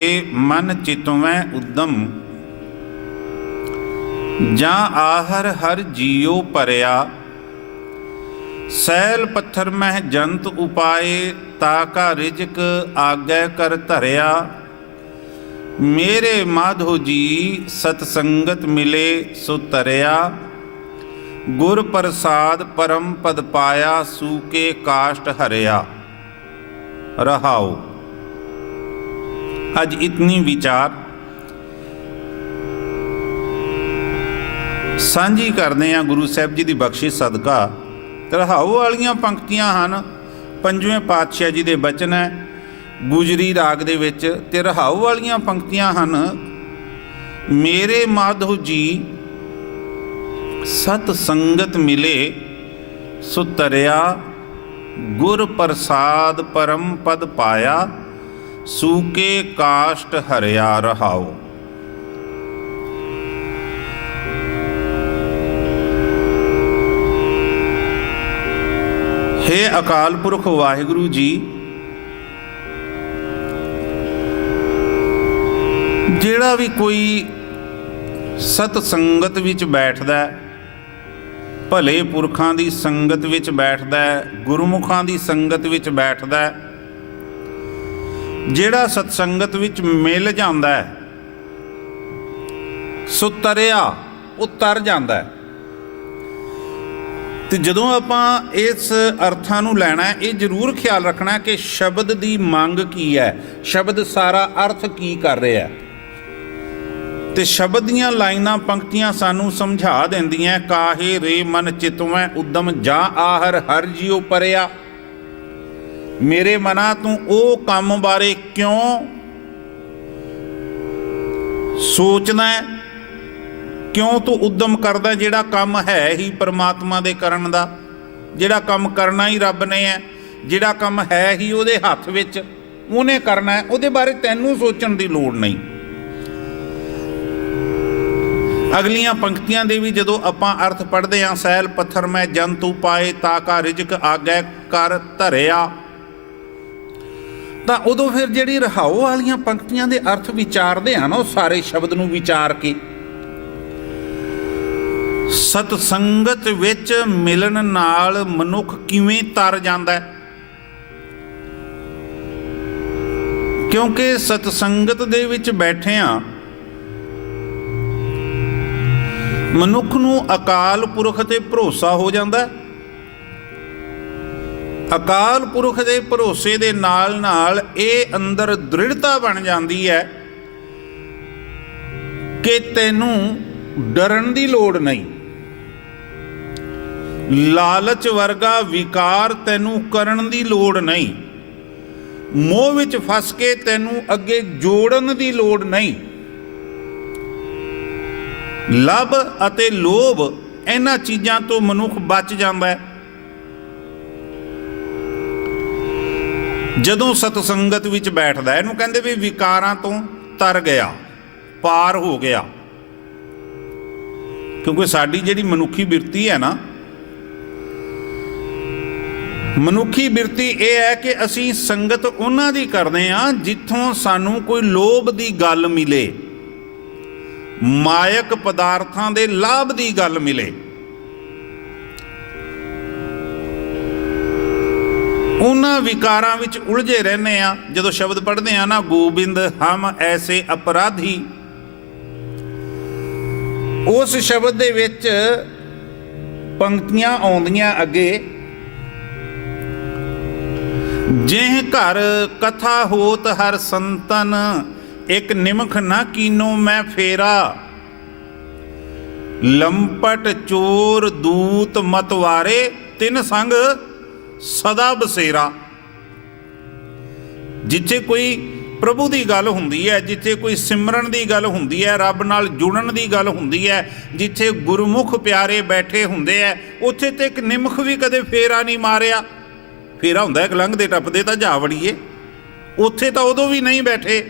मन चितवैं उद्दम जा आहर हर जियो परया। सैल पत्थर मह जंत उपाए ताका रिजक आगै कर धरया। मेरे माधो जी सतसंगत मिले सो तरया। गुर प्रसाद परम पद पाया सूके काष्ट हरया। रहाओ। आज इतनी विचार साझी करते हैं गुरु साहब जी की बख्शिश सदका। रहाओ वालियां पंक्तियां हैं, पंजवें पातशाह जी के बचन है गुजरी राग दे विच। ते रहाओ वालियां पंक्तियां हैं, मेरे माधो जी सत संगत मिले सो तरया। गुर प्रसाद परम पद पाया सूके काष्ट हरया। रहाओ। हे अकाल पुरख वाहिगुरु जी, जेड़ा भी कोई सत संगत विच बैठदा, भले पुरखां दी संगत विच बैठदा, गुरमुखां दी संगत विच बैठदा, जेड़ा सतसंगत विच मिल जांदा है सो तरया, वो तर जांदा है। तो जदों आपां इस अर्थां नूं लैणा है, ये जरूर ख्याल रखना कि शब्द की मंग की है, शब्द सारा अर्थ की कर रहा है। तो शब्द दीयां लाइनां पंक्तियां सानू समझा देंदियां। काहे रे मन चितवैं उद्दम जा आहर हर जियो परया। मेरे मना तू ओ काम बारे क्यों सोचना है, क्यों तू उद्दम करदा, जिहड़ा काम है ही परमात्मा दे करन दा, जिहड़ा काम करना ही रब ने है, जिहड़ा काम है ही उहदे हत्थ विच उहने करना है, उहदे बारे तैनूं सोचण दी लोड़ नहीं। अगलियां पंक्तियां दे भी जदों आपां अर्थ पढ़दे हां, सैल पत्थर मैं जंतु पाए ताका रिजक आगै कर धरया, तो उदों फिर जिहड़ी रहाओ वालियां पंक्तियां दे अर्थ विचारदे हां ना, उह सारे शब्द नूं विचार के सतसंगत विच मिलन नाल मनुख किवें तर जांदा है। क्योंकि सतसंगत दे विच बैठिया मनुख नूं अकाल पुरख ते भरोसा हो जांदा है। अकाल पुरख दे भरोसे दे नाल नाल ये अंदर दृढ़ता बन जाती है कि तैनूं डरन दी लोड़ नहीं। लालच वर्गा विकार तैनूं करन दी लोड़ नहीं। मोह विच फस के तैनूं अगे जोड़न दी लोड़ नहीं। लभ अते लोभ इन्हां चीज़ां तो मनुख बच जांदा है जदों सतसंगत विच बैठदा है। इहनूं कहंदे भी विकारां तो तर गया, पार हो गया। क्योंकि साडी जिहड़ी मनुखी बिरती है ना, मनुखी बिरती यह है कि असी संगत उन्हां दी करदे हां जिथों सानूं कोई लोभ दी गल मिले, मायक पदार्थां दे लाभ दी गल मिले। उन्हां विकारां विच उलझे रहने आ। जदों शब्द पढ़दे आ ना, गोबिंद हम ऐसे अपराधी, उस शब्द दे विच पंक्तियां आउंदियां अगे, जिह घर कथा होत हर संतन एक निमख ना कीनो मैं फेरा। लंपट चोर दूत मतवारे तिन संग सदा बसेरा। जिथे कोई प्रभु की गल हुंदी है, जिथे कोई सिमरन की गल हुंदी है, रब नाल जुड़न की गल हुंदी है, जिथे गुरमुख प्यारे बैठे हुंदे है, उत्थे ते एक निमख भी कदे फेरा नहीं मारिया। फेरा हुंदा है लंघदे टपदे तां जा वड़ीए, उत्थे तां उदों भी नहीं बैठे।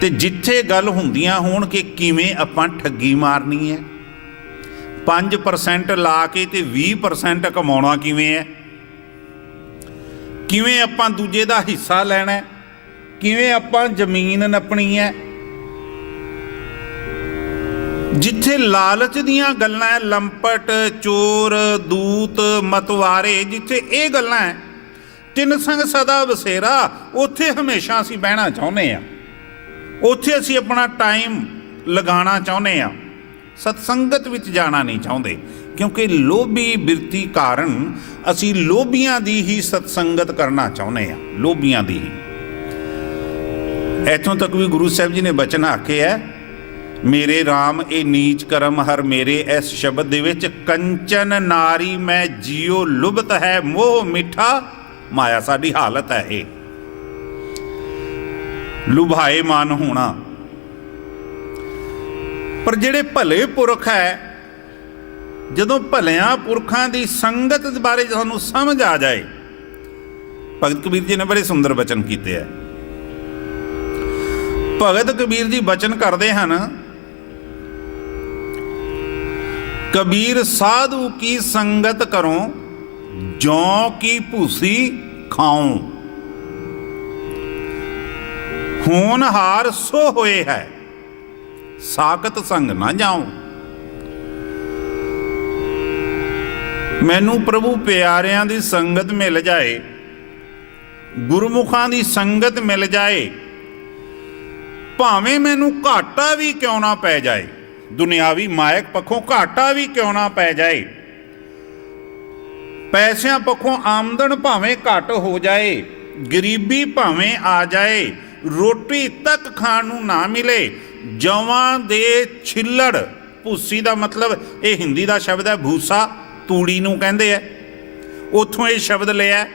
ते जिथे गल हुंदियां होण कि किवें आपां ठगी मारनी है, 5% ला के ते 20% कमाउणा किवें है, किवें आपां दूजे दा हिस्सा लैणा, ਕਿਵੇਂ ਆਪਾਂ ਜ਼ਮੀਨ ਨੱਪਣੀ ਹੈ। ਜਿੱਥੇ ਲਾਲਚ ਦੀਆਂ ਗੱਲਾਂ ਹੈ, ਲੰਪਟ, ਚੋਰ, ਦੂਤ, ਮਤਵਾਰੇ, ਜਿੱਥੇ ਇਹ ਗੱਲਾਂ ਹੈ, ਤਿੰਨ ਸੰਗ ਸਦਾ ਵਸੇਰਾ, ਉੱਥੇ ਹਮੇਸ਼ਾ ਅਸੀਂ ਬਹਿਣਾ ਚਾਹੁੰਦੇ ਹਾਂ, ਉੱਥੇ ਅਸੀਂ ਆਪਣਾ ਟਾਈਮ ਲਗਾਉਣਾ ਚਾਹੁੰਦੇ ਹਾਂ। ਸਤਸੰਗਤ ਵਿੱਚ ਜਾਣਾ ਨਹੀਂ ਚਾਹੁੰਦੇ, ਕਿਉਂਕਿ ਲੋਭੀ ਬਿਰਤੀ ਕਾਰਨ ਅਸੀਂ ਲੋਭੀਆਂ ਦੀ ਹੀ ਸਤਸੰਗਤ ਕਰਨਾ ਚਾਹੁੰਦੇ ਹਾਂ, ਲੋਭੀਆਂ ਦੀ ਹੀ। ਇੱਥੋਂ ਤੱਕ ਵੀ ਗੁਰੂ ਸਾਹਿਬ ਜੀ ਨੇ ਬਚਨ ਆਖਿਆ, ਮੇਰੇ ਰਾਮ ਇਹ ਨੀਚ ਕਰਮ ਹਰ ਮੇਰੇ। ਇਸ ਸ਼ਬਦ ਦੇ ਵਿੱਚ ਕੰਚਨ ਨਾਰੀ ਮੈਂ ਜੀਓ ਲੁਭਤ ਹੈ, ਮੋਹ ਮਿੱਠਾ ਮਾਇਆ। ਸਾਡੀ ਹਾਲਤ ਹੈ ਇਹ, ਲੁਭਾਏ ਮਨ ਹੋਣਾ। ਪਰ ਜਿਹੜੇ ਭਲੇ ਪੁਰਖ ਹੈ, ਜਦੋਂ ਭਲਿਆਂ ਪੁਰਖਾਂ ਦੀ ਸੰਗਤ ਬਾਰੇ ਸਾਨੂੰ ਸਮਝ ਆ ਜਾਏ, ਭਗਤ ਕਬੀਰ ਜੀ ਨੇ ਬੜੇ ਸੁੰਦਰ ਬਚਨ ਕੀਤੇ ਹੈ। ਭਗਤ ਕਬੀਰ ਜੀ ਬਚਨ ਕਰਦੇ ਹਨ, ਕਬੀਰ ਸਾਧੂ ਕੀ ਸੰਗਤ ਕਰੋ, ਜੌਂ ਕੀ ਭੂਸੀ ਖਾਉ। ਹੋਨਹਾਰ ਸੋ ਹੋਏ ਹੈ, ਸਾਕਤ ਸੰਗ ਨਾ ਜਾਉ। ਮੈਨੂੰ ਪ੍ਰਭੂ ਪਿਆਰਿਆਂ ਦੀ ਸੰਗਤ ਮਿਲ ਜਾਏ, ਗੁਰਮੁਖਾਂ ਦੀ ਸੰਗਤ ਮਿਲ ਜਾਏ, ਭਾਵੇਂ ਮੈਨੂੰ ਘਾਟਾ ਵੀ ਕਿਉਂ ਨਾ ਪੈ ਜਾਏ, ਦੁਨਿਆਵੀ ਮਾਇਕ ਪੱਖੋਂ ਘਾਟਾ ਵੀ ਕਿਉਂ ਨਾ ਪੈ ਜਾਏ, ਪੈਸਿਆਂ ਪੱਖੋਂ ਆਮਦਨ ਭਾਵੇਂ ਘੱਟ ਹੋ ਜਾਏ, ਗਰੀਬੀ ਭਾਵੇਂ ਆ ਜਾਏ, ਰੋਟੀ ਤੱਕ ਖਾਣ ਨੂੰ ਨਾ ਮਿਲੇ, ਜਵਾਂ ਦੇ ਛਿੱਲੜ, ਭੂਸੀ ਦਾ ਮਤਲਬ ਇਹ ਹਿੰਦੀ ਦਾ ਸ਼ਬਦ ਹੈ ਭੂਸਾ, ਤੂੜੀ ਨੂੰ ਕਹਿੰਦੇ ਹੈ, ਉੱਥੋਂ ਇਹ ਸ਼ਬਦ ਲਿਆ।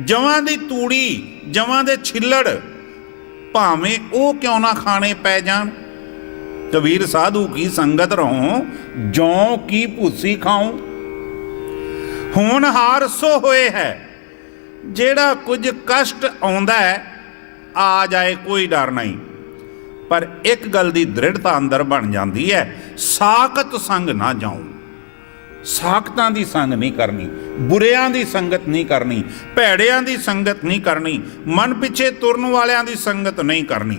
ਜਵਾਂ ਦੀ ਤੂੜੀ, ਜਵਾਂ ਦੇ ਛਿੱਲੜ ਭਾਵੇਂ ਉਹ ਕਿਉਂ ਨਾ ਖਾਣੇ ਪੈ ਜਾਣ। ਕਬੀਰ ਸਾਧੂ ਕੀ ਸੰਗਤ ਰਹੋ, ਜੌਂ ਕੀ ਭੂਸੀ ਖਾਉ। ਹੋਣਹਾਰ ਸੋ ਹੋਏ ਹੈ, ਜਿਹੜਾ ਕੁਝ ਕਸ਼ਟ ਆਉਂਦਾ ਹੈ ਆ ਜਾਏ, ਕੋਈ ਡਰ ਨਹੀਂ, ਪਰ ਇੱਕ ਗੱਲ ਦੀ ਦ੍ਰਿੜਤਾ ਅੰਦਰ ਬਣ ਜਾਂਦੀ ਹੈ, ਸਾਕਤ ਸੰਗ ਨਾ ਜਾਉ। ਸਾਕਤਾਂ ਦੀ ਸੰਗ ਨਹੀਂ ਕਰਨੀ, ਬੁਰਿਆਂ ਦੀ ਸੰਗਤ ਨਹੀਂ ਕਰਨੀ, ਭੈੜਿਆਂ ਦੀ ਸੰਗਤ ਨਹੀਂ ਕਰਨੀ, ਮਨ ਪਿੱਛੇ ਤੁਰਨ ਵਾਲਿਆਂ ਦੀ ਸੰਗਤ ਨਹੀਂ ਕਰਨੀ।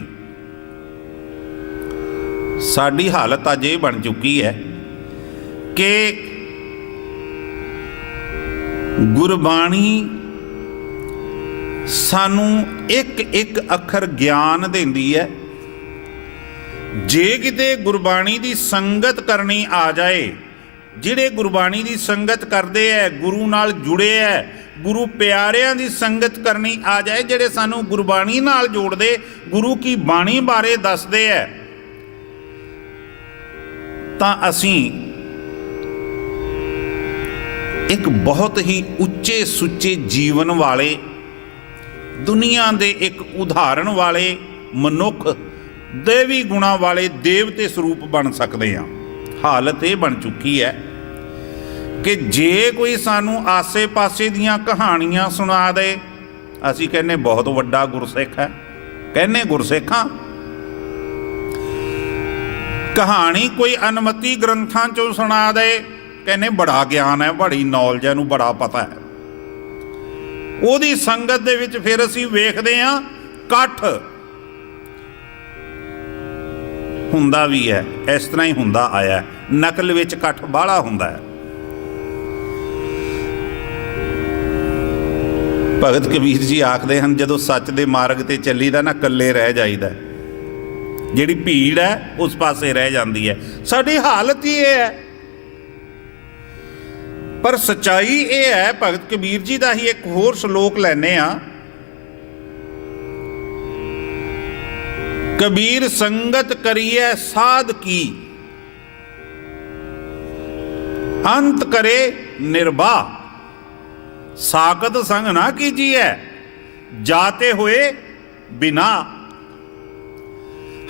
ਸਾਡੀ ਹਾਲਤ ਅੱਜ ਇਹ ਬਣ ਚੁੱਕੀ ਹੈ ਕਿ ਗੁਰਬਾਣੀ ਸਾਨੂੰ ਇੱਕ ਇੱਕ ਅੱਖਰ ਗਿਆਨ ਦਿੰਦੀ ਹੈ। ਜੇ ਕਿਤੇ ਗੁਰਬਾਣੀ ਦੀ ਸੰਗਤ ਕਰਨੀ ਆ ਜਾਏ, ਜਿਹੜੇ ਗੁਰਬਾਣੀ ਦੀ ਸੰਗਤ ਕਰਦੇ ਹੈ, ਗੁਰੂ ਨਾਲ ਜੁੜੇ ਹੈ, ਗੁਰੂ ਪਿਆਰਿਆਂ ਦੀ ਸੰਗਤ ਕਰਨੀ ਆ ਜਾਏ, ਜਿਹੜੇ ਸਾਨੂੰ ਗੁਰਬਾਣੀ ਨਾਲ ਜੋੜਦੇ, ਗੁਰੂ ਕੀ ਬਾਣੀ ਬਾਰੇ ਦੱਸਦੇ ਹੈ, ਤਾਂ ਅਸੀਂ ਇੱਕ ਬਹੁਤ ਹੀ ਉੱਚੇ ਸੁੱਚੇ ਜੀਵਨ ਵਾਲੇ, ਦੁਨੀਆ ਦੇ ਇੱਕ ਉਦਾਹਰਣ ਵਾਲੇ ਮਨੁੱਖ, ਦੇਵੀ ਗੁਣਾਂ ਵਾਲੇ ਦੇਵਤੇ ਸਰੂਪ ਬਣ ਸਕਦੇ ਹਾਂ। ਹਾਲਤ ਇਹ ਬਣ ਚੁੱਕੀ ਹੈ ਕਿ ਜੇ ਕੋਈ ਸਾਨੂੰ ਆਸੇ-ਪਾਸੇ ਦੀਆਂ ਕਹਾਣੀਆਂ ਸੁਣਾ ਦੇ, ਅਸੀਂ ਕਹਿੰਦੇ ਬਹੁਤ ਵੱਡਾ ਗੁਰਸਿੱਖ ਹੈ, ਕਹਿੰਦੇ ਗੁਰਸਿੱਖਾਂ। ਕਹਾਣੀ ਕੋਈ ਅਨਮਤੀ ਗ੍ਰੰਥਾਂ ਚੋਂ ਸੁਣਾ ਦੇ, ਕਹਿੰਦੇ ਬੜਾ ਗਿਆਨ ਹੈ, ਬੜੀ ਨੌਲੇਜ ਹੈ, ਇਹਨੂੰ ਬੜਾ ਪਤਾ ਹੈ। ਉਹਦੀ ਸੰਗਤ ਦੇ ਵਿੱਚ ਫਿਰ ਅਸੀਂ ਵੇਖਦੇ ਹਾਂ ਇਕੱਠ ਹੁੰਦਾ ਵੀ ਹੈ, ਇਸ ਤਰ੍ਹਾਂ ਹੀ ਹੁੰਦਾ ਆਇਆ, ਨਕਲ ਵਿੱਚ ਇਕੱਠ ਬਾਹਲਾ ਹੁੰਦਾ ਹੈ। ਭਗਤ ਕਬੀਰ ਜੀ ਆਖਦੇ ਹਨ, ਜਦੋਂ ਸੱਚ ਦੇ ਮਾਰਗ ਤੇ ਚੱਲੀਦਾ ਨਾ, ਇਕੱਲੇ ਰਹਿ ਜਾਈਦਾ, ਜਿਹੜੀ ਭੀੜ ਹੈ ਉਸ ਪਾਸੇ ਰਹਿ ਜਾਂਦੀ ਹੈ। ਸਾਡੀ ਹਾਲਤ ਹੀ ਇਹ ਹੈ। ਪਰ ਸੱਚਾਈ ਇਹ ਹੈ, ਭਗਤ ਕਬੀਰ ਜੀ ਦਾ ਹੀ ਇੱਕ ਹੋਰ ਸ਼ਲੋਕ ਲੈਨੇ ਆ, ਕਬੀਰ ਸੰਗਤ ਕਰੀਏ ਸਾਧ ਕੀ, ਅੰਤ ਕਰੇ ਨਿਰਵਾਹ। ਸਾਕਤ ਸੰਗ ਨਾ ਕੀਜੀਏ, ਜਾਤੇ ਹੋਏ ਬਿਨਾ।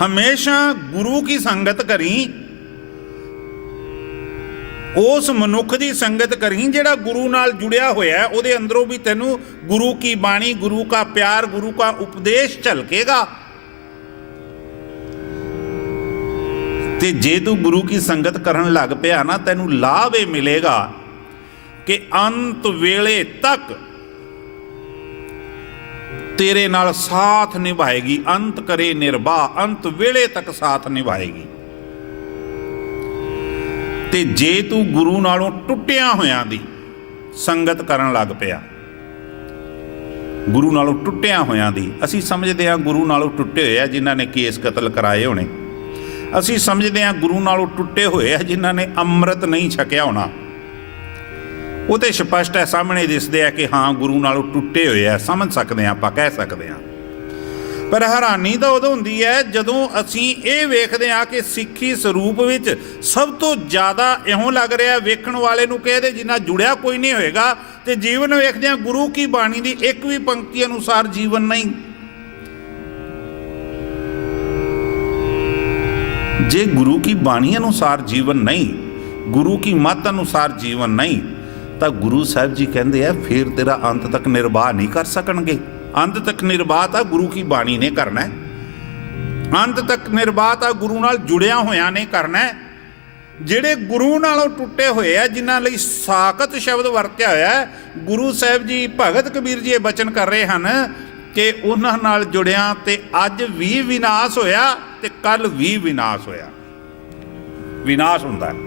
ਹਮੇਸ਼ਾ ਗੁਰੂ ਕੀ ਸੰਗਤ ਕਰੀ, ਉਸ ਮਨੁੱਖ ਦੀ ਸੰਗਤ ਕਰੀ ਜਿਹੜਾ ਗੁਰੂ ਨਾਲ ਜੁੜਿਆ ਹੋਇਆ, ਉਹਦੇ ਅੰਦਰੋਂ ਵੀ ਤੈਨੂੰ ਗੁਰੂ ਕੀ ਬਾਣੀ, ਗੁਰੂ ਕਾ ਪਿਆਰ, ਗੁਰੂ ਕਾ ਉਪਦੇਸ਼ ਝਲਕੇਗਾ। ਤੇ ਜੇ ਤੂੰ ਗੁਰੂ ਕੀ ਸੰਗਤ ਕਰਨ ਲੱਗ ਪਿਆ ਨਾ, ਤੈਨੂੰ ਲਾਭ ਇਹ ਮਿਲੇਗਾ ਕਿ ਅੰਤ ਵੇਲੇ ਤੱਕ तेरे नाल साथ निभाएगी, अंत करे निर्वाह, अंत वेले तक साथ निभाएगी। ते जे तू गुरु नालों टुटिया होयां दी संगत करन लग पिया, गुरु नालों टुटिया होयां दी, असीं समझदे हां गुरु नालों टुटे होए आ जिन्हां ने केस कतल कराए होने, असीं समझदे हां गुरु नालों टुटे होए आ जिन्हां ने अमृत नहीं छकिया होना। वो तो स्पष्ट है, सामने दिसदे आ कि हाँ गुरु नालों टुटे हुए आ, समझ सकते हैं, आपां कह सकते हैं। पर हैरानी तो उदों हुंदी है जदों असीं ये वेखदे आ कि सिੱਖੀ ਸਰੂਪ विच सब तो ज़्यादा इहों लग रहा वेखण वाले नूं कहदे जिन्ना जुड़िया कोई नहीं होएगा, ते जीवन वेखदे आ गुरु की बाणी दी एक भी पंक्ति अनुसार जीवन नहीं। जे गुरु की बाणी अनुसार जीवन नहीं, गुरु की मत अनुसार जीवन नहीं, तो गुरु साहब जी कहते हैं फिर तेरा अंत तक निर्वाह नहीं कर सकणगे। अंत तक निर्वाह तो गुरु की बाणी ने करना है, अंत तक निर्वाह तो गुरु नाल जुड़िया होया ने करना है। जिहड़े गुरु नालों टुटे हुए आ, जिन्हां लई साकत शब्द वरत्या होया है, गुरु साहब जी भगत कबीर जी बचन कर रहे हैं कि उन्हां नाल जुड़िया ते अज भी विनाश होया ते कल भी विनाश होया। विनाश हुंदा है।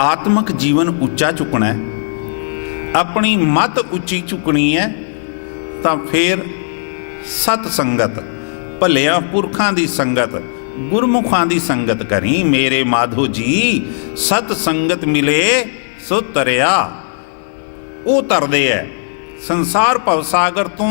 आत्मक जीवन उच्चा चुकना है, अपनी मत उच्ची चुकनी है, तो फिर सत संगत, भलिया पुरखां दी संगत, गुरमुखां दी संगत करी। मेरे माधो जी सत संगत मिले सो तरिया। वो तरदे है संसार भवसागर तो,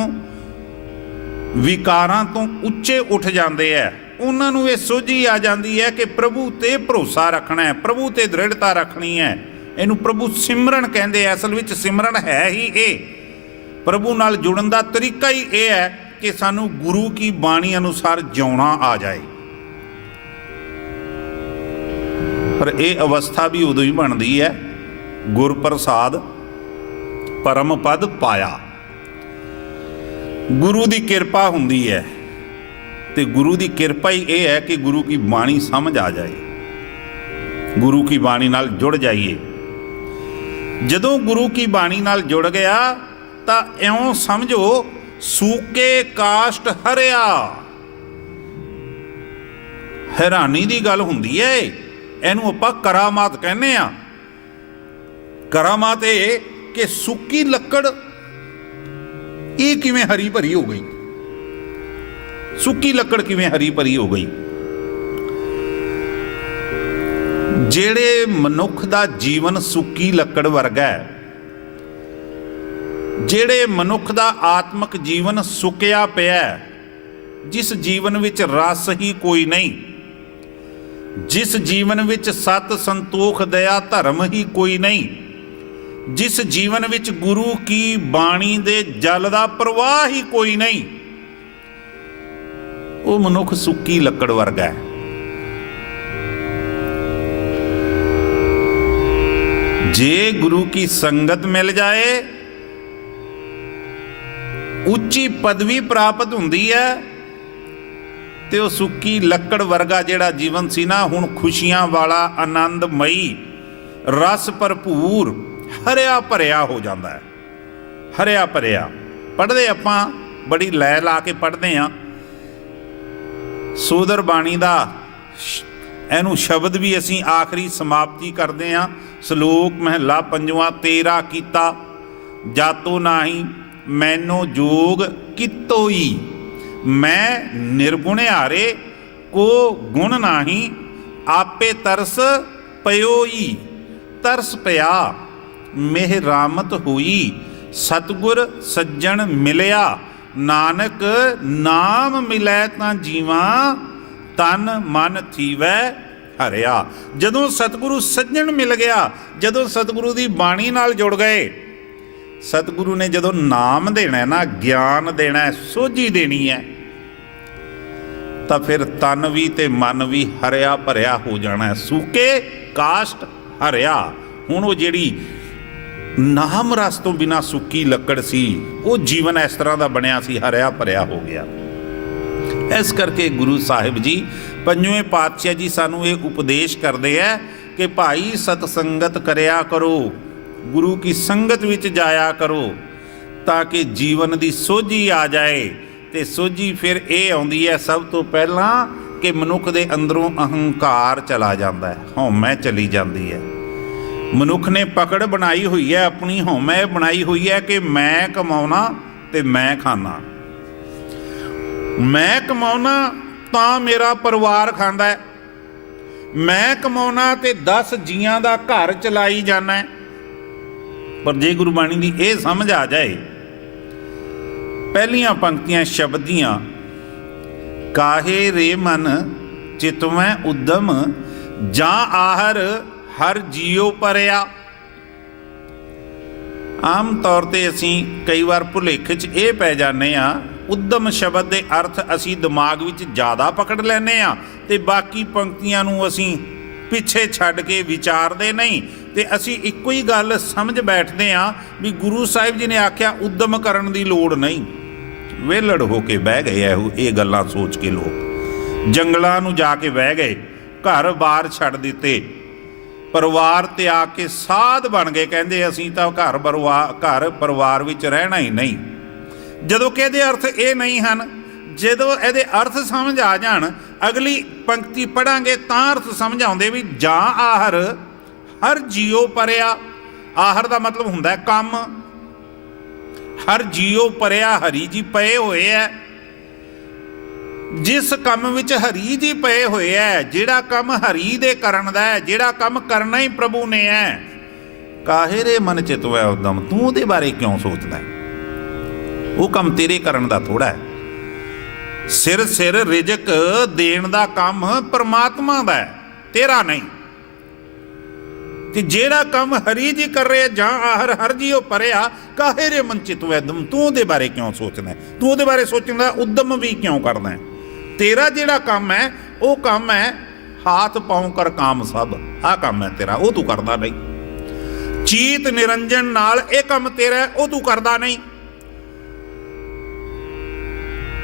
विकारां तो उच्चे उठ जाते हैं। उन्होंने ये सोझी आ जाती है कि प्रभु ते भरोसा रखना है, प्रभु ते दृढ़ता रखनी है। इनू प्रभु सिमरन कहते हैं। असल में सिमरन है ही ये, प्रभु नाल जुड़न का तरीका ही ये है कि सानू गुरु की बाणी अनुसार जिउना आ जाए। पर यह अवस्था भी उदों ही बनती है गुर प्रसाद परम पद पाया, गुरु की किरपा हुंदी है। तो गुरु की किरपा ही यह है कि गुरु की बाणी समझ आ जाए, गुरु की बाणी नाल जुड़ जाइए। जदों गुरु की बाणी नाल जुड़ गया तो इउं समझो सूके काष्ट हरिया। हैरानी की गल हुंदी है, इहनूं आपां करामात कहने आ। करामात ये कि सुक्की लकड़ ये किवें हरी भरी हो गई, सुक्की लकड़ किवें हरी भरी हो गई। जेड़े मनुख दा जीवन सुक्की लकड़ वर्गा है, जेड़े मनुख दा आत्मक जीवन सुक्या पिया, जिस जीवन विच रस ही कोई नहीं, जिस जीवन विच सत संतोख दया धर्म ही कोई नहीं, जिस जीवन विच गुरु की बाणी दे जल दा प्रवाह ही कोई नहीं, वो मनुख सुक्की लकड़ वर्गा है। जे गुरु की संगत मिल जाए, उच्ची पदवी प्राप्त हुंदी है, तो वह सुक्की लकड़ वर्गा जिहड़ा जीवन सी ना, हुण खुशियां वाला आनंदमई रस भरपूर हरिया भरिया हो जाता है। हरिया भरिया पढ़ते आपां बड़ी लै ला के पढ़ते हैं। सोदर बाणी दा इहनूं शब्द भी असीं आखिरी समाप्ति करते हैं। सलोक महला पंजवां, तेरा कीता जातो नाही मैनो जोग कितोई, मैं निर्गुणियारे को गुण नाही आपे तरस पयोई। तरस पया मेहरामत हुई, सतगुर सज्जन मिलिया, नानक नाम मिलै तां जीवा, तन मन थीवै हरिया। जदों सतगुरु सज्जन मिल गया, जदों सतगुरु की बाणी नाल जुड़ गए, सतगुरु ने जदों नाम देना है ना, ज्ञान देना है, सोझी देनी है, तो फिर तन भी ते मन भी हरिया भरिया हो जाना है। सूके काष्ट हरिया। हुण वो जिहड़ी नाम रस तो बिना सुक्की लकड़ सी, वो जीवन इस तरह का बनया सी, हरिया भरिया हो गया। इस करके गुरु साहिब जी पंजवें पातशाह जी सानू ये उपदेश करते हैं कि भाई सतसंगत करया करो, गुरु की संगत विच जाया करो, ਤਾਂ ਕਿ ਜੀਵਨ ਦੀ ਸੋਝੀ ਆ ਜਾਏ। ਤੇ ਸੋਝੀ ਫਿਰ ਇਹ ਆਉਂਦੀ ਹੈ ਸਭ ਤੋਂ ਪਹਿਲਾਂ ਕਿ ਮਨੁੱਖ ਦੇ ਅੰਦਰੋਂ ਅਹੰਕਾਰ ਚਲਾ ਜਾਂਦਾ ਹੈ, ਹਉਮੈ ਚਲੀ ਜਾਂਦੀ ਹੈ। ਮਨੁੱਖ ਨੇ ਪਕੜ ਬਣਾਈ ਹੋਈ ਹੈ, ਆਪਣੀ ਹਉਮੈ ਬਣਾਈ ਹੋਈ ਹੈ ਕਿ ਮੈਂ ਕਮਾਉਣਾ ਤੇ ਮੈਂ ਖਾਣਾ, ਮੈਂ ਕਮਾਉਣਾ ਤਾਂ ਮੇਰਾ ਪਰਿਵਾਰ ਖਾਂਦਾ ਹੈ, ਮੈਂ ਕਮਾਉਣਾ ਤੇ 10 ਜੀਆਂ ਦਾ ਘਰ ਚਲਾਈ ਜਾਣਾ। ਪਰ ਜੇ ਗੁਰਬਾਣੀ ਦੀ ਇਹ ਸਮਝ ਆ ਜਾਏ, ਪਹਿਲੀਆਂ ਪੰਕਤੀਆਂ ਸ਼ਬਦ ਦੀਆਂ, ਕਾਹੇ ਰੇ ਮਨ ਚਿਤਵੈ ਉਦਮ ਜਾਂ ਆਹਰ ਹਰ ਜੀਉ ਪਰਿਆ। ਆਮ ਤੌਰ 'ਤੇ ਅਸੀਂ ਕਈ ਵਾਰ ਭੁਲੇਖੇ 'ਚ ਇਹ ਪੈ ਜਾਂਦੇ ਹਾਂ, ਉਦਮ ਸ਼ਬਦ ਦੇ ਅਰਥ ਅਸੀਂ ਦਿਮਾਗ ਵਿੱਚ ਜ਼ਿਆਦਾ ਪਕੜ ਲੈਂਦੇ ਹਾਂ ਤੇ ਬਾਕੀ ਪੰਕਤੀਆਂ ਨੂੰ ਅਸੀਂ ਪਿੱਛੇ ਛੱਡ ਕੇ ਵਿਚਾਰਦੇ ਨਹੀਂ, ਤੇ ਅਸੀਂ ਇੱਕੋ ਹੀ ਗੱਲ ਸਮਝ ਬੈਠਦੇ ਹਾਂ ਵੀ ਗੁਰੂ ਸਾਹਿਬ ਜੀ ਨੇ ਆਖਿਆ ਉਦਮ ਕਰਨ ਦੀ ਲੋੜ ਨਹੀਂ। ਵਿਹਲੜ ਹੋ ਕੇ ਬਹਿ ਗਏ ਇਹ ਗੱਲਾਂ ਸੋਚ ਕੇ ਲੋਕ, ਜੰਗਲਾਂ ਨੂੰ ਜਾ ਕੇ ਬਹਿ ਗਏ, ਘਰ-ਬਾਰ ਛੱਡ ਦਿੱਤੇ, ਪਰਿਵਾਰ ਤਿਆਗ ਕੇ ਸਾਧ ਬਣ ਗਏ, ਕਹਿੰਦੇ ਅਸੀਂ ਤਾਂ ਘਰ ਪਰਿਵਾਰ ਵਿੱਚ ਰਹਿਣਾ ਹੀ ਨਹੀਂ। ਜਦੋਂ ਕਿ ਇਹਦੇ ਅਰਥ ਇਹ ਨਹੀਂ ਹਨ। ਜਦੋਂ ਇਹਦੇ ਅਰਥ ਸਮਝ ਆ ਜਾਣ, ਅਗਲੀ ਪੰਕਤੀ ਪੜ੍ਹਾਂਗੇ ਤਾਂ ਅਰਥ ਸਮਝ ਆਉਂਦੇ ਵੀ ਜਾਂ ਆਹਰ ਹਰ ਜੀਉ ਪਰਿਆ। ਆਹਰ ਦਾ ਮਤਲਬ ਹੁੰਦਾ ਕੰਮ, ਹਰ ਜੀਉ ਪਰਿਆ, ਹਰੀ ਜੀ ਪਏ ਹੋਏ ਹੈ। ਜਿਸ ਕੰਮ ਵਿੱਚ ਹਰੀ ਜੀ ਪਏ ਹੋਏ ਹੈ, ਜਿਹੜਾ ਕੰਮ ਹਰੀ ਦੇ ਕਰਨ ਦਾ ਹੈ, ਜਿਹੜਾ ਕੰਮ ਕਰਨਾ ਹੀ ਪ੍ਰਭੂ ਨੇ ਹੈ, ਕਾਹੇ ਰੇ ਮਨ ਚਿਤਵੈ ਉਦਮ, ਤੂੰ ਉਹਦੇ ਬਾਰੇ ਕਿਉਂ ਸੋਚਦਾ ਹੈ? ਉਹ ਕੰਮ ਤੇਰੇ ਕਰਨ ਦਾ ਥੋੜ੍ਹਾ ਹੈ। ਸਿਰ ਸਿਰ ਰਿਜ਼ਕ ਦੇਣ ਦਾ ਕੰਮ ਪਰਮਾਤਮਾ ਦਾ ਹੈ, ਤੇਰਾ ਨਹੀਂ। ਤੇ ਜਿਹੜਾ ਕੰਮ ਹਰੀ ਜੀ ਕਰ ਰਿਹਾ, ਜਾਂ ਆਹਰ ਹਰ ਜੀਉ ਪਰਿਆ, ਕਾਹੇ ਰੇ ਮਨ ਚਿਤਵੈ ਉਦਮ, ਤੂੰ ਉਹਦੇ ਬਾਰੇ ਕਿਉਂ ਸੋਚਦਾ? ਤੂੰ ਉਹਦੇ ਬਾਰੇ ਸੋਚਣ ਦਾ ਉਦਮ ਵੀ ਕਿਉਂ ਕਰਦਾ ਹੈ? ਤੇਰਾ ਜਿਹੜਾ ਕੰਮ ਹੈ ਉਹ ਕੰਮ ਹੈ ਹਾਥ ਪਾਉ ਕਰ ਕਾਮ ਸਭ, ਆਹ ਕੰਮ ਹੈ ਤੇਰਾ, ਉਹ ਤੂੰ ਕਰਦਾ ਨਹੀਂ। ਚੀਤ ਨਿਰੰਜਨ ਨਾਲ ਇਹ ਕੰਮ ਤੇਰਾ, ਉਹ ਤੂੰ ਕਰਦਾ ਨਹੀਂ।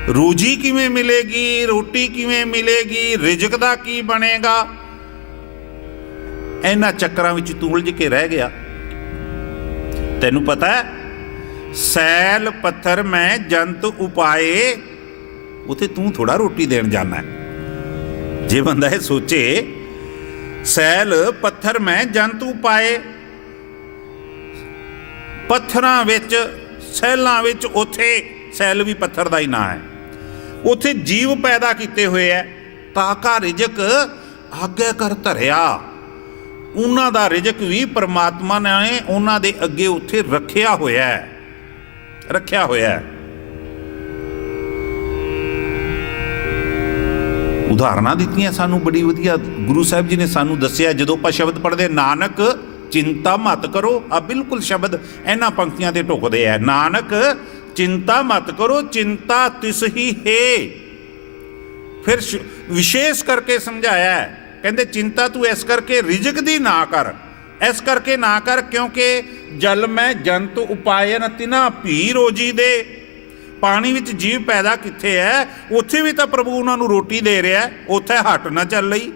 ਰੋਜੀ ਕਿਵੇਂ ਮਿਲੇਗੀ, ਰੋਟੀ ਕਿਵੇਂ ਮਿਲੇਗੀ, ਰਿਜ਼ਕ ਦਾ ਕੀ ਬਣੇਗਾ, ਇਹਨਾਂ ਚੱਕਰਾਂ ਵਿੱਚ ਤੂੰ ਉਲਝ ਕੇ ਰਹਿ ਗਿਆ। ਤੈਨੂੰ ਪਤਾ ਹੈ, ਸੈਲ ਪੱਥਰ ਮੈਂ ਜੰਤ ਉਪਾਏ, ਉੱਥੇ ਤੂੰ ਥੋੜਾ ਰੋਟੀ ਦੇਣ ਜਾਣਾ। ਜੇ ਬੰਦਾ ਇਹ ਸੋਚੇ ਸੈਲ ਪੱਥਰ ਮੈਂ ਜੰਤ ਉਪਾਏ, ਪੱਥਰਾਂ ਵਿੱਚ ਸੈਲਾਂ ਵਿੱਚ, ਉੱਥੇ ਸੈਲ ਵੀ ਪੱਥਰ ਦਾ ਹੀ ਨਾਂ ਹੈ, ਉੱਥੇ ਜੀਵ ਪੈਦਾ ਕੀਤੇ ਹੋਏ ਹੈ। ਤਾਕਾ ਰਿਜ਼ਕ ਆਗੇ ਕਰ ਧਰਿਆ, ਉਹਨਾਂ ਦਾ ਰਿਜ਼ਕ ਵੀ ਪਰਮਾਤਮਾ ਨੇ ਉਹਨਾਂ ਦੇ ਅੱਗੇ ਉੱਥੇ ਰੱਖਿਆ ਹੋਇਆ ਹੈ, ਰੱਖਿਆ ਹੋਇਆ ਹੈ। ਉਦਾਹਰਨਾਂ ਦਿੱਤੀਆਂ ਸਾਨੂੰ ਬੜੀ ਵਧੀਆ, ਗੁਰੂ ਸਾਹਿਬ ਜੀ ਨੇ ਸਾਨੂੰ ਦੱਸਿਆ। ਜਦੋਂ ਆਪਾਂ ਸ਼ਬਦ ਪੜ੍ਹਦੇ, ਨਾਨਕ ਚਿੰਤਾ ਮਤ ਕਰੋ, ਆ ਬਿਲਕੁਲ ਸ਼ਬਦ ਇਹਨਾਂ ਪੰਕਤੀਆਂ ਤੇ ਢੁਕਦੇ ਆ। ਨਾਨਕ ਚਿੰਤਾ ਮਤ ਕਰੋ, ਚਿੰਤਾ ਤਿਸ ਹੀ ਹੈ। ਫਿਰ ਵਿਸ਼ੇਸ਼ ਕਰਕੇ ਸਮਝਾਇਆ, ਕਹਿੰਦੇ ਚਿੰਤਾ ਤੂੰ ਇਸ ਕਰਕੇ ਰਿਜ਼ਕ ਦੀ ਨਾ ਕਰ, ਇਸ ਕਰਕੇ ਨਾ ਕਰ ਕਿਉਂਕਿ ਜਲ ਮੈਂ ਜੰਤ ਉਪਾਇਨ ਤਿਨਾ ਭੀ ਰੋਜੀ ਦੇ। ਪਾਣੀ ਵਿੱਚ ਜੀਵ ਪੈਦਾ ਕਿੱਥੇ ਹੈ, ਉੱਥੇ ਵੀ ਤਾਂ ਪ੍ਰਭੂ ਉਹਨਾਂ ਨੂੰ ਰੋਟੀ ਦੇ ਰਿਹਾ। ਉੱਥੇ ਹੱਟ ਨਾ ਚੱਲ ਲਈ,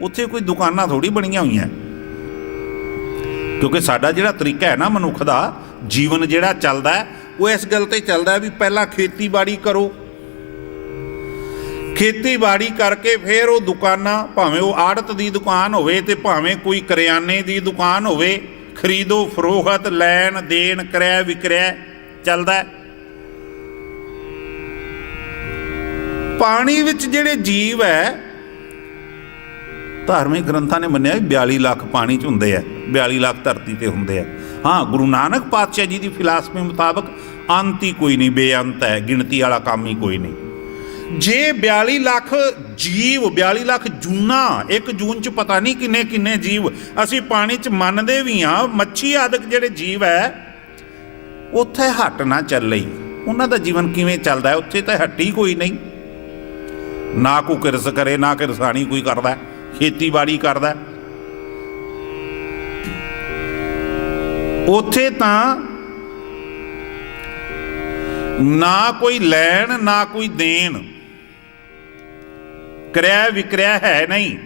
ਉੱਥੇ ਕੋਈ ਦੁਕਾਨਾਂ ਥੋੜੀ ਬਣੀਆਂ ਹੋਈਆਂ। ਕਿਉਂਕਿ ਸਾਡਾ ਜਿਹੜਾ ਤਰੀਕਾ ਹੈ ਨਾ ਮਨੁੱਖ ਦਾ ਜੀਵਨ ਜਿਹੜਾ ਚੱਲਦਾ ਹੈ, ਉਹ ਇਸ ਗੱਲ ਤੇ ਚੱਲਦਾ ਵੀ ਪਹਿਲਾਂ ਖੇਤੀਬਾੜੀ ਕਰੋ, ਖੇਤੀਬਾੜੀ ਕਰਕੇ ਫਿਰ ਉਹ ਦੁਕਾਨਾਂ, ਭਾਵੇਂ ਉਹ ਆੜਤ ਦੀ ਦੁਕਾਨ ਹੋਵੇ ਤੇ ਭਾਵੇਂ ਕੋਈ ਕਰਿਆਨੇ ਦੀ ਦੁਕਾਨ ਹੋਵੇ, ਖਰੀਦੋ ਫਰੋਖਤ, ਲੈਣ ਦੇਣ, ਕ੍ਰੈ ਵਿਕਰੈ ਚੱਲਦਾ। ਪਾਣੀ ਵਿੱਚ ਜਿਹੜੇ ਜੀਵ ਹੈ, ਧਾਰਮਿਕ ਗ੍ਰੰਥਾਂ ਨੇ ਮੰਨਿਆ 42 ਲੱਖ ਪਾਣੀ 'ਚ ਹੁੰਦੇ ਆ, 42 ਲੱਖ ਧਰਤੀ ਤੇ ਹੁੰਦੇ ਆ। ਹਾਂ, ਗੁਰੂ ਨਾਨਕ ਪਾਤਸ਼ਾਹ ਜੀ ਦੀ ਫਿਲਾਸਫੀ ਮੁਤਾਬਕ ਅੰਤ ਹੀ ਕੋਈ ਨਹੀਂ, ਬੇਅੰਤ ਹੈ, ਗਿਣਤੀ ਵਾਲਾ ਕੰਮ ਹੀ ਕੋਈ ਨਹੀਂ। ਜੇ 42 ਲੱਖ ਜੀਵ, 42 ਲੱਖ ਜੂਨਾਂ, ਇੱਕ ਜੂਨ 'ਚ ਪਤਾ ਨਹੀਂ ਕਿੰਨੇ ਕਿੰਨੇ ਜੀਵ ਅਸੀਂ ਪਾਣੀ 'ਚ ਮੰਨਦੇ ਵੀ ਹਾਂ, ਮੱਛੀ ਆਦਿਕ ਜਿਹੜੇ ਜੀਵ ਹੈ, ਉੱਥੇ ਹੱਟ ਨਾ ਚੱਲੇ, ਉਹਨਾਂ ਦਾ ਜੀਵਨ ਕਿਵੇਂ ਚੱਲਦਾ? ਉੱਥੇ ਤਾਂ ਹੱਟੀ ਕੋਈ ਨਹੀਂ, ਨਾ ਕੋਈ ਕਿਰਸ ਕਰੇ, ਨਾ ਕਿਰਸਾਣੀ ਕੋਈ ਕਰਦਾ, ਖੇਤੀਬਾੜੀ ਕਰਦਾ। ਉੱਥੇ ਤਾਂ ਨਾ ਕੋਈ ਲੈਣ ਨਾ ਕੋਈ ਦੇਣ, ਕਿਰਿਆ ਵਿਕਰਿਆ ਹੈ ਨਹੀਂ।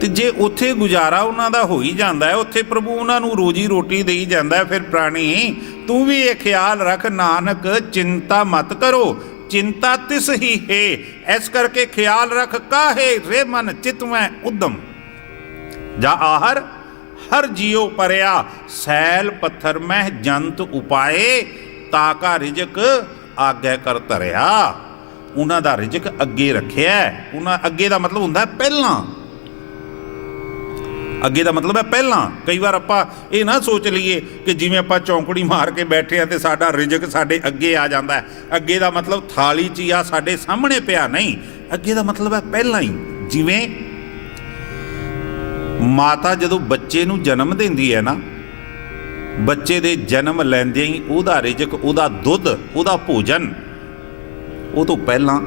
ਤੇ ਜੇ ਉੱਥੇ ਗੁਜ਼ਾਰਾ ਉਹਨਾਂ ਦਾ ਹੋ ਹੀ ਜਾਂਦਾ ਹੈ, ਉੱਥੇ ਪ੍ਰਭੂ ਉਹਨਾਂ ਨੂੰ ਰੋਜੀ ਰੋਟੀ ਦੇਈ ਜਾਂਦਾ ਹੈ, ਫਿਰ ਪ੍ਰਾਣੀ ਤੂੰ ਵੀ ਇਹ ਖਿਆਲ ਰੱਖ, ਨਾਨਕ ਚਿੰਤਾ ਮਤ ਕਰੋ, ਚਿੰਤਾ ਤਿਸ ਹੀ ਹੈ। ਇਸ ਕਰਕੇ ਖਿਆਲ ਰੱਖ, ਕਾਹੇ ਰੇ ਮਨ ਚਿਤਵੈ ਉਦਮ, ਜਾ ਆਹਰ ਹਰ ਜੀਉ ਪਰਿਆ, ਸੈਲ ਪੱਥਰ ਮਹਿ ਜੰਤ ਉਪਾਏ, ਤਾਕਾ ਰਿਜਕ ਆਗੇ ਕਰ ਧਰਿਆ। ਉਹਨਾਂ ਦਾ ਰਿਜਕ ਅੱਗੇ ਰੱਖਿਆ। ਉਹਨਾਂ ਅੱਗੇ ਦਾ ਮਤਲਬ ਹੁੰਦਾ ਪਹਿਲਾਂ, ਅੱਗੇ ਦਾ ਮਤਲਬ ਹੈ ਪਹਿਲਾਂ। ਕਈ ਵਾਰ ਆਪਾਂ ਇਹ ਨਾ ਸੋਚ ਲਈਏ ਕਿ ਜਿਵੇਂ ਆਪਾਂ ਚੌਂਕੜੀ ਮਾਰ ਕੇ ਬੈਠੇ ਆ ਤੇ ਸਾਡਾ ਰਿਜਕ ਸਾਡੇ ਅੱਗੇ ਆ ਜਾਂਦਾ ਹੈ। ਅੱਗੇ ਦਾ ਮਤਲਬ ਥਾਲੀ 'ਚ ਆ ਸਾਡੇ ਸਾਹਮਣੇ ਪਿਆ ਨਹੀਂ, ਅੱਗੇ ਦਾ ਮਤਲਬ ਹੈ ਪਹਿਲਾਂ ਹੀ। ਜਿਵੇਂ ਮਾਤਾ ਜਦੋਂ ਬੱਚੇ ਨੂੰ ਜਨਮ ਦਿੰਦੀ ਹੈ ਨਾ, ਬੱਚੇ ਦੇ ਜਨਮ ਲੈਂਦਿਆਂ ਹੀ ਉਹਦਾ ਰਿਜਕ, ਉਹਦਾ ਦੁੱਧ, ਉਹਦਾ ਭੋਜਨ ਉਹ ਤੋਂ ਪਹਿਲਾਂ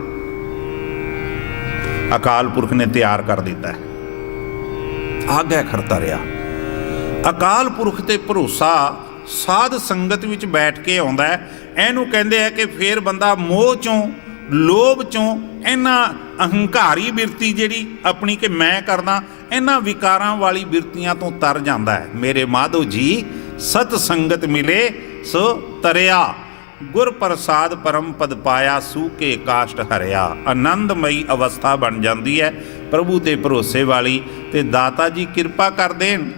ਅਕਾਲ ਪੁਰਖ ਨੇ ਤਿਆਰ ਕਰ ਦਿੱਤਾ ਹੈ। ਆਗਿਆ ਕਰਤਾ ਰਿਹਾ। ਅਕਾਲ ਪੁਰਖ ਤੇ ਭਰੋਸਾ ਸਾਧ ਸੰਗਤ ਵਿੱਚ ਬੈਠ ਕੇ ਆਉਂਦਾ ਹੈ। ਇਹਨੂੰ ਕਹਿੰਦੇ ਆ ਕਿ ਫਿਰ ਬੰਦਾ ਮੋਹ ਚੋਂ, ਲੋਭ ਚੋਂ, ਇਹਨਾਂ ਅਹੰਕਾਰੀ ਬਿਰਤੀ ਜਿਹੜੀ ਆਪਣੀ ਕਿ ਮੈਂ ਕਰਦਾ, ਇਹਨਾਂ ਵਿਕਾਰਾਂ ਵਾਲੀ ਬਿਰਤੀਆਂ ਤੋਂ ਤਰ ਜਾਂਦਾ ਹੈ। ਮੇਰੇ ਮਾਧੋ ਜੀ ਸਤ ਸੰਗਤ ਮਿਲੇ ਸੋ ਤਰਿਆ, ਗੁਰ ਪ੍ਰਸਾਦ ਪਰਮ ਪਦ ਪਾਇਆ, ਸੂਕੇ ਕਾਸ਼ਟ ਹਰਿਆ। ਆਨੰਦਮਈ ਅਵਸਥਾ ਬਣ ਜਾਂਦੀ ਹੈ ਪ੍ਰਭੂ ਤੇ ਭਰੋਸੇ ਵਾਲੀ। ਤੇ ਦਾਤਾ ਜੀ ਕਿਰਪਾ ਕਰ ਦੇਣ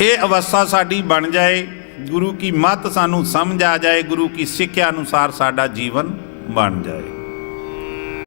ਇਹ ਅਵਸਥਾ ਸਾਡੀ ਬਣ ਜਾਏ, ਗੁਰੂ ਕੀ ਮੱਤ ਸਾਨੂੰ ਸਮਝ ਆ ਜਾਏ, ਗੁਰੂ ਕੀ ਸਿੱਖਿਆ ਅਨੁਸਾਰ ਸਾਡਾ ਜੀਵਨ ਬਣ ਜਾਏ।